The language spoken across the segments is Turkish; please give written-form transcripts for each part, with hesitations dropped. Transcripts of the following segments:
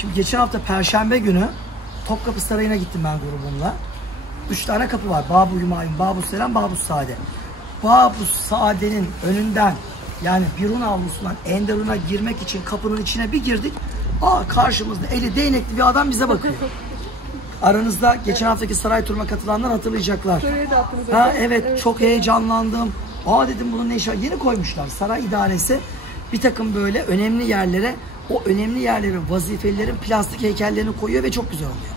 Şimdi geçen hafta Perşembe günü Topkapı Sarayı'na gittim ben grubumla. 3 tane kapı var. Bab-ı Hümayun, Bab-ı Selam, Bab-ı Saade. Bab-ı Saade'nin önünden, yani Birun avlusundan Enderun'a girmek için kapının içine bir girdik. Karşımızda eli değnekli bir adam bize bakıyor. Aranızda geçen haftaki saray turuna katılanlar hatırlayacaklar. Evet, çok heyecanlandım. Dedim bunun ne işi var? Yeni koymuşlar. Saray idaresi bir takım böyle önemli yerlere, o önemli yerlerin, vazifelilerin plastik heykellerini koyuyor ve çok güzel oluyor.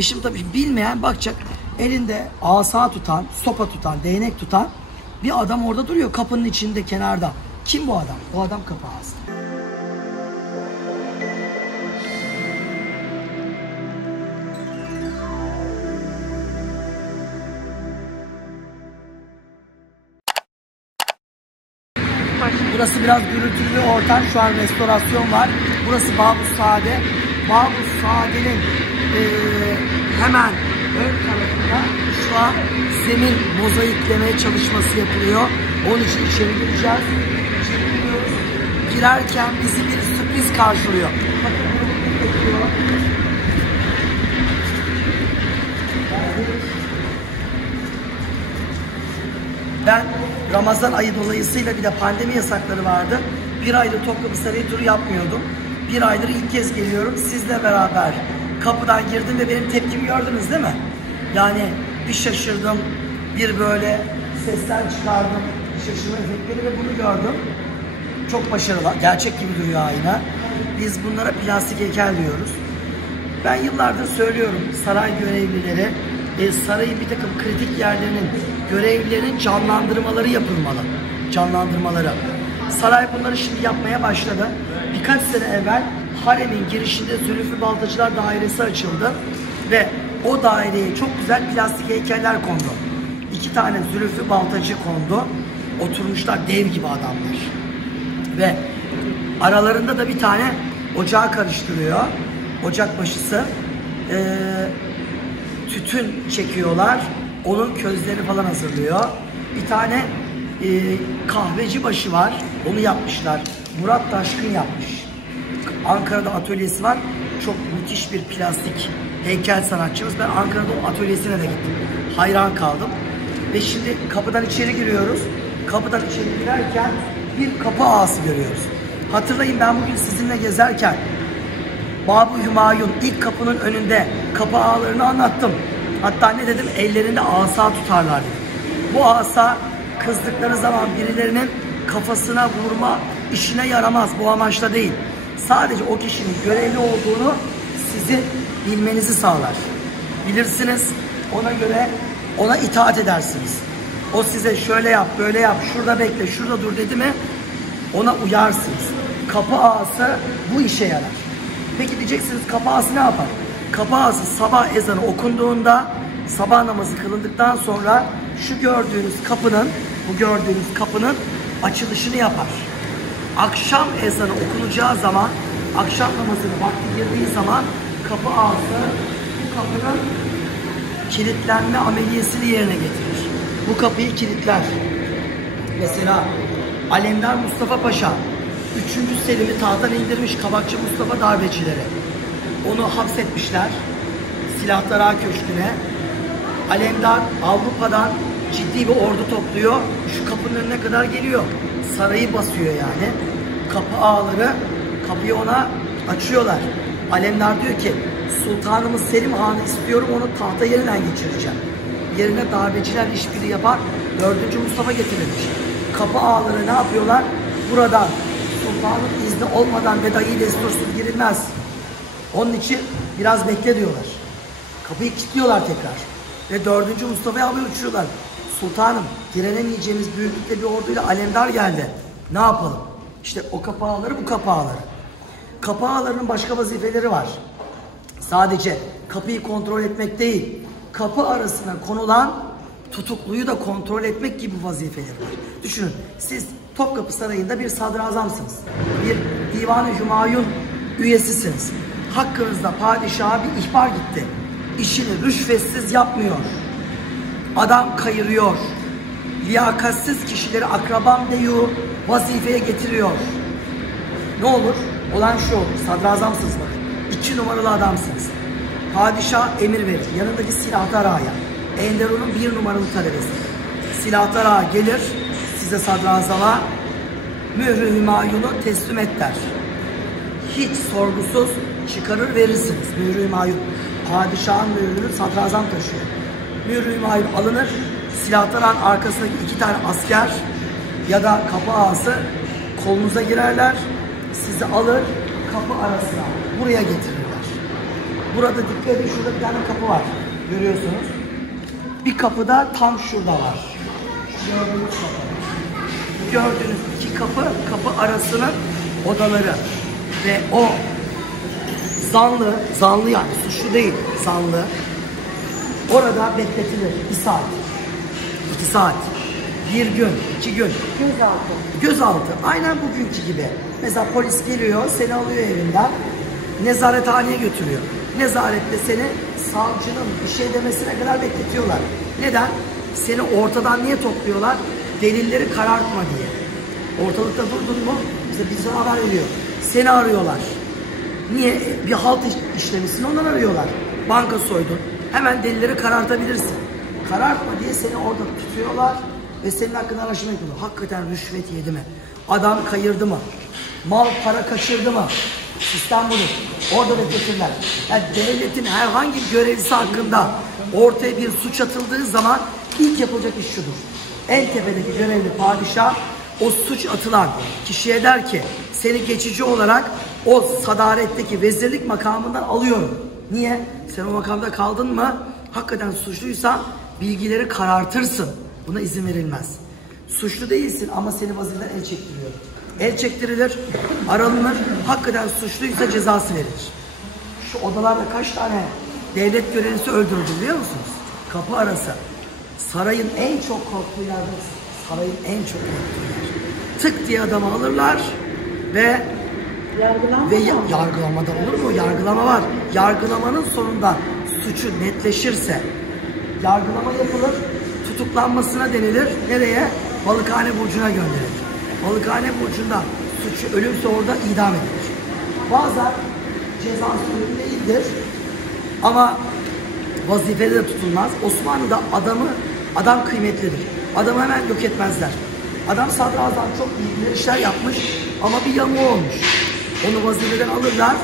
Şimdi tabii bilmeyen bakacak, elinde asa tutan, sopa tutan, değnek tutan bir adam orada duruyor kapının içinde, kenarda. Kim bu adam? O adam kapı ağası. Burası biraz gürültülü bir ortam. Şu an restorasyon var. Burası Bab-ı Saade. Bab-ı Saade'nin hemen ön tarafında şu an zemin mozaikleme çalışması yapılıyor. Onun için içeri gireceğiz. İçeri giriyoruz. Girerken bizi bir sürpriz karşılıyor. Bakın bunu bekliyor. Ben Ramazan ayı dolayısıyla bir de pandemi yasakları vardı. Bir aydır Topkapı Sarayı turu yapmıyordum. Bir aydır ilk kez geliyorum. Sizle beraber kapıdan girdim ve benim tepkimi gördünüz değil mi? Yani bir şaşırdım, bir böyle sesler çıkardım, şaşırma efektleri ve bunu gördüm. Çok başarılı, gerçek gibi duruyor ayna. Biz bunlara plastik heykel diyoruz. Ben yıllardır söylüyorum, saray görevlileri, sarayın bir takım kritik yerlerinin, görevlilerinin canlandırmaları yapılmalı. Canlandırmaları. Saray bunları şimdi yapmaya başladı. Birkaç sene evvel haremin girişinde Zülfü Baltacılar Dairesi açıldı ve o daireye çok güzel plastik heykeller kondu. 2 tane Zülfü Baltacı kondu. Oturmuşlar dev gibi adamlar. Ve aralarında da bir tane ocağı karıştırıyor. Ocak başısı. Tütün çekiyorlar. Onun közlerini falan hazırlıyor. Bir tane kahveci başı var. Onu yapmışlar. Murat Taşkın yapmış. Ankara'da atölyesi var. Çok müthiş bir plastik heykel sanatçımız. Ben Ankara'da o atölyesine de gittim. Hayran kaldım. Ve şimdi kapıdan içeri giriyoruz. Kapıdan içeri girerken bir kapı ağası görüyoruz. Hatırlayın, ben bugün sizinle gezerken Bab-ı Hümayun ilk kapının önünde kapı ağalarını anlattım. Hatta ne dedim? Ellerinde asa tutarlar dedim. Bu asa kızdıkları zaman birilerinin kafasına vurma işine yaramaz. Bu amaçla değil. Sadece o kişinin görevli olduğunu sizin bilmenizi sağlar. Bilirsiniz, ona göre ona itaat edersiniz. O size şöyle yap, böyle yap, şurada bekle, şurada dur dedi mi ona uyarsınız. Kapı ağası bu işe yarar. Peki diyeceksiniz, kapı ağası ne yapar? Kapı ağası sabah ezanı okunduğunda, sabah namazı kılındıktan sonra şu gördüğünüz kapının, bu gördüğünüz kapının açılışını yapar. Akşam ezanı okunacağı zaman, akşam namazını vakti girdiği zaman kapı ağası bu kapının kilitlenme ameliyesini yerine getirir. Bu kapıyı kilitler. Mesela Alemdar Mustafa Paşa 3. Selim'i tahttan indirmiş Kabakçı Mustafa darbecileri. Onu hapsetmişler Silahlar Köşkü'ne. Alemdar Avrupa'dan ciddi bir ordu topluyor. Şu kapının önüne kadar geliyor. Sarayı basıyor yani. Kapı ağaları kapıyı ona açıyorlar. Alemdar diyor ki, Sultanımız Selim Han'ı istiyorum, onu tahta yeniden geçireceğim. Yerine darbeciler işbirliği yapar. 4. Mustafa getirilmiş. Kapı ağaları ne yapıyorlar? Buradan sultanın izni olmadan ve dahi destursuz girilmez. Onun için biraz bekle diyorlar. Kapıyı kilitliyorlar tekrar. Ve 4. Mustafa'yı havaya uçuruyorlar. Sultanım, direnemeyeceğimiz büyüklükte bir orduyla Alemdar geldi. Ne yapalım? İşte o kapı ağaları, bu kapı ağaları. Kapı ağalarının başka vazifeleri var. Sadece kapıyı kontrol etmek değil, kapı arasına konulan tutukluyu da kontrol etmek gibi vazifeleri var. Düşünün, siz Topkapı Sarayı'nda bir sadrazamsınız. Bir Divan-ı Hümayun üyesisiniz. Hakkınızda padişaha bir ihbar gitti. İşini rüşvetsiz yapmıyor. Adam kayırıyor. Liyakatsiz kişileri akrabam diyor, vazifeye getiriyor. Ne olur? Olan şu olur. Sadrazamsınız bakın. 2 numaralı adamsınız. Padişah emir verir. Yanındaki Silahtar Ağa'ya. Enderun'un 1 numaralı talebesi. Silahtar Ağa gelir size sadrazama, mührü hümayunu teslim et der. Hiç sorgusuz çıkarır verirsiniz. Mührü hümayun. Padişahın mührünü sadrazam taşıyor. Mührü hümayun alınır. Silahtar Ağa'nın arkasındaki 2 tane asker ya da kapı ağası kolunuza girerler. Sizi alır kapı arasına. Buraya getirirler. Burada dikkat edin, şurada bir tane kapı var. Görüyorsunuz. Bir kapı da tam şurada var. Gördüğünüz kapı. Gördüğünüz 2 kapı arasının odaları. Ve o zanlı yani suçlu değil, zanlı. Orada bekletilir 1 saat, 2 saat, 1 gün, 2 gün. Gözaltı. Aynen bugünkü gibi. Mesela polis geliyor, seni alıyor evinden, nezarethaneye götürüyor. Nezarette seni savcının bir şey demesine kadar bekletiyorlar. Neden? Seni ortadan niye topluyorlar? Delilleri karartma diye. Ortalıkta durdun mu, işte bize haber veriyor. Seni arıyorlar. Niye? Bir halt işlemişsin, ondan arıyorlar. Banka soydun. Hemen delilleri karartabilirsin. Karartma diye seni orada tutuyorlar ve senin hakkında araştırma yapıyorlar. Hakikaten rüşvet yedi mi? Adam kayırdı mı? Mal para kaçırdı mı? Sistem budur. Orada bekletirler. Yani devletin herhangi bir görevlisi hakkında ortaya bir suç atıldığı zaman ilk yapılacak iş şudur. En tepedeki görevli padişah o suç atılan kişiye der ki seni geçici olarak o sadaretteki vezirlik makamından alıyorum. Niye? Sen o makamda kaldın mı hakikaten suçluysan bilgileri karartırsın. Buna izin verilmez. Suçlu değilsin ama seni vazifeden el çektiriyor. El çektirilir, aranılır, hakikaten suçluysa cezası verilir. Şu odalarda kaç tane devlet görevlisi öldürüldü biliyor musunuz? Kapı arası. Sarayın en çok korktuğu yerdir. Sarayın en çok korktuğu yer. Tık diye adamı alırlar ve yargılamada olur mu? Yargılama var. Yargılamanın sonunda suçu netleşirse yargılama yapılır, tutuklanmasına denilir. Nereye? Balıkhane Burcu'na gönderilir. Balıkhane Burcu'nda suçu ölümse orada idam edilir. Bazen cezası ölüm değildir ama vazifede de tutulmaz. Osmanlı'da adam kıymetlidir. Adamı hemen yok etmezler. Adam sadrazam çok iyi işler yapmış ama bir yamuğu olmuş. Onu vazifeden alırlar,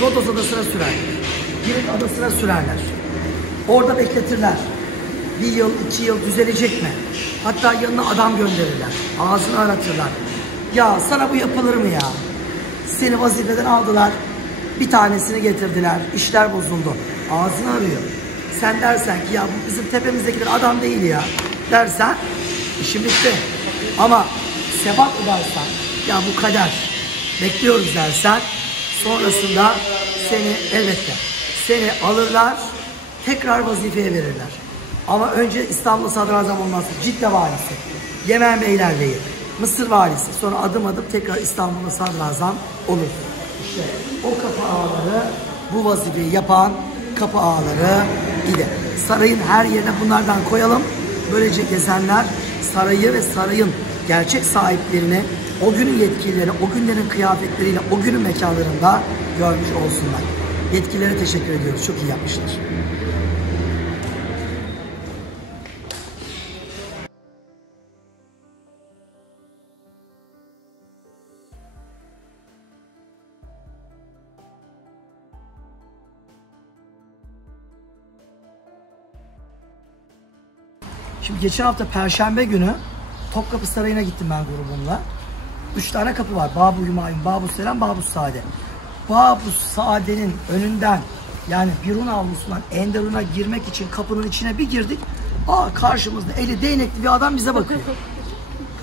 Rodos adasına sürerler. Girit adasına sürerler. Orada bekletirler. 1 yıl, 2 yıl düzelecek mi? Hatta yanına adam gönderirler. Ağzını aratırlar. Ya sana bu yapılır mı ya? Seni vazifeden aldılar. Bir tanesini getirdiler. İşler bozuldu. Ağzını arıyor. Sen dersen ki ya bu bizim tepemizdekiler adam değil ya. Dersen işim bitti. Ama sebat edersen ya bu kader bekliyoruz dersen sonrasında seni alırlar, tekrar vazifeye verirler. Ama önce İstanbul Sadrazam olması, Cidde valisi, Yemen Beylerbeyi, Mısır valisi, sonra adım adım tekrar İstanbul'da sadrazam olur. İşte o kapı ağaları, bu vazifeyi yapan kapı ağaları idi. Sarayın her yerine bunlardan koyalım. Böylece gezenler sarayı ve sarayın gerçek sahiplerini, o günün yetkilileri, o günlerin kıyafetleriyle o günün mekanlarında görmüş olsunlar. Yetkililere teşekkür ediyoruz. Çok iyi yapmışlar. Şimdi geçen hafta Perşembe günü Topkapı Sarayı'na gittim ben grubumla. 3 tane kapı var. Bab-ı Hümayun, Bab-ı Selam, Bab-ı Saade. Bab-ı Saade'nin önünden yani Birun avlusundan Enderun'a girmek için kapının içine bir girdik. Karşımızda eli değnekli bir adam bize bakıyor.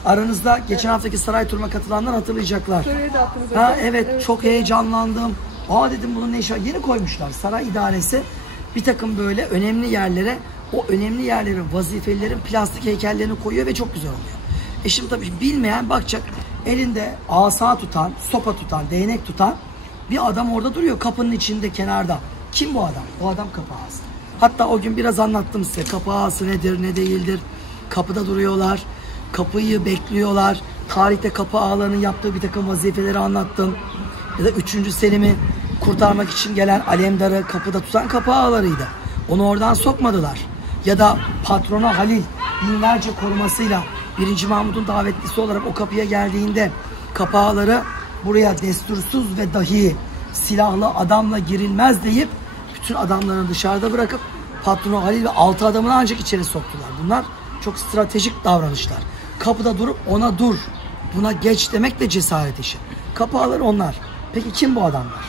Aranızda geçen haftaki saray turuna katılanlar hatırlayacaklar. Evet, çok heyecanlandım. Dedim bunun ne işi var? Yeni koymuşlar. Saray idaresi bir takım böyle önemli yerlere, o önemli yerlerin, vazifelilerin plastik heykellerini koyuyor ve çok güzel oluyor. Şimdi tabii bilmeyen bakacak, elinde asa tutan, sopa tutan, değnek tutan bir adam orada duruyor kapının içinde, kenarda. Kim bu adam? O adam kapı ağası. Hatta o gün biraz anlattım size. Kapı ağası nedir, ne değildir. Kapıda duruyorlar. Kapıyı bekliyorlar. Tarihte kapı ağalarının yaptığı bir takım vazifeleri anlattım. Ya da 3. Selim'in kurtarmak için gelen alemdarı kapıda tutan kapı ağalarıydı. Onu oradan sokmadılar. Ya da patronu Halil binlerce korumasıyla 1. Mahmud'un davetlisi olarak o kapıya geldiğinde kapı ağaları buraya destursuz ve dahi silahlı adamla girilmez deyip bütün adamlarını dışarıda bırakıp patronu Halil ve 6 adamını ancak içeri soktular. Bunlar çok stratejik davranışlar. Kapıda durup ona dur, buna geç demek de cesaret işi. Kapı ağaları onlar. Peki kim bu adamlar?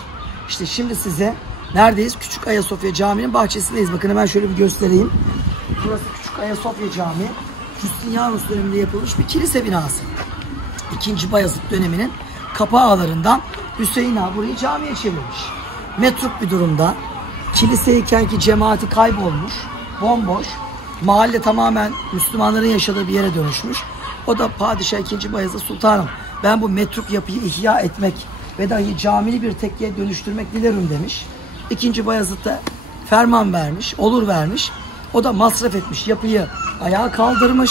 İşte şimdi size neredeyiz? Küçük Ayasofya Camii'nin bahçesindeyiz. Bakın hemen şöyle bir göstereyim. Burası Küçük Ayasofya Camii. Justinianus döneminde yapılmış bir kilise binası. 2. Bayezid döneminin kapı ağalarından Hüseyin Ağa burayı camiye çevirmiş. Metruk bir durumda. Kiliseyken ki cemaati kaybolmuş. Bomboş. Mahalle tamamen Müslümanların yaşadığı bir yere dönüşmüş. O da Padişah 2. Bayezid Sultanım, ben bu metruk yapıyı ihya etmek ve dahi camili bir tekkeye dönüştürmek dilerim demiş. 2. Bayezid de ferman vermiş, olur vermiş. O da masraf etmiş, yapıyı ayağa kaldırmış.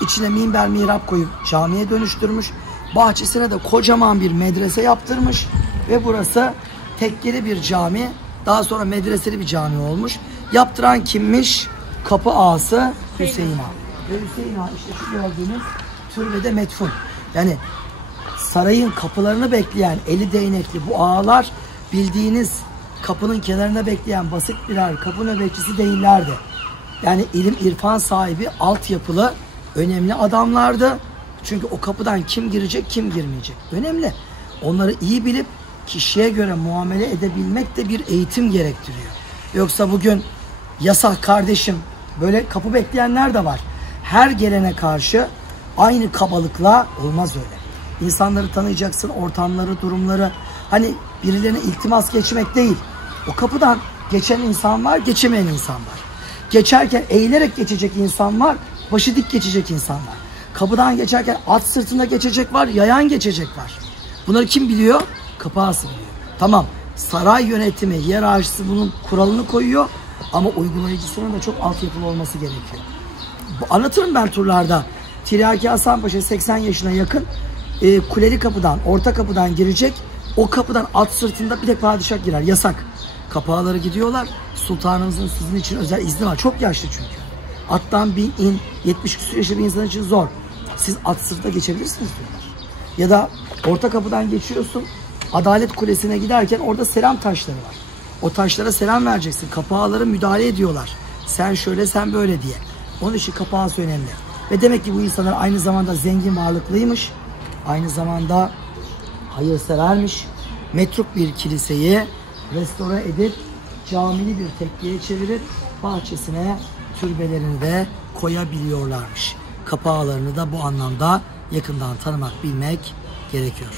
İçine minber mihrap koyup camiye dönüştürmüş. Bahçesine de kocaman bir medrese yaptırmış. Ve burası tekkeli bir cami, daha sonra medreseli bir cami olmuş. Yaptıran kimmiş? Kapı ağası Hüseyin Ağa. Ve Hüseyin Ağa işte şu gördüğünüz türbede metfun. Yani sarayın kapılarını bekleyen eli değnekli bu ağalar bildiğiniz kapının kenarında bekleyen basit birer kapı nöbetçisi değillerdi. Yani ilim irfan sahibi, altyapılı, önemli adamlardı. Çünkü o kapıdan kim girecek, kim girmeyecek önemli. Onları iyi bilip kişiye göre muamele edebilmek de bir eğitim gerektiriyor. Yoksa bugün yasak kardeşim, böyle kapı bekleyenler de var. Her gelene karşı aynı kabalıkla olmaz öyle. İnsanları tanıyacaksın, ortamları, durumları. Hani birilerine iltimas geçmek değil. O kapıdan geçen insan var, geçemeyen insan var. Geçerken eğilerek geçecek insan var, başı dik geçecek insan var. Kapıdan geçerken at sırtında geçecek var, yayan geçecek var. Bunları kim biliyor? Kapı ağası biliyor. Tamam, saray yönetimi, hiyerarşisi bunun kuralını koyuyor ama uygulayıcısının da çok altyapılı olması gerekiyor. Anlatırım ben turlarda. Tiryaki Hasan Paşa 80 yaşına yakın kuleli kapıdan, orta kapıdan girecek. O kapıdan at sırtında bir de padişah girer. Yasak. Kapı ağaları gidiyorlar. Sultanımızın sizin için özel izni var. Çok yaşlı çünkü. Attan bin in. 70 küsur yaşlı bir insan için zor. Siz at sırtında geçebilirsiniz diyorlar. Ya da orta kapıdan geçiyorsun. Adalet Kulesi'ne giderken orada selam taşları var. O taşlara selam vereceksin. Kapı ağaları müdahale ediyorlar. Sen şöyle, sen böyle diye. Onun için kapı ağası önemli. Ve demek ki bu insanlar aynı zamanda zengin varlıklıymış. Aynı zamanda hayırsevermiş. Metruk bir kiliseyi restore edip camili bir tekkeye çevirip bahçesine türbelerini de koyabiliyorlarmış. Kapı ağalarını da bu anlamda yakından tanımak, bilmek gerekiyor.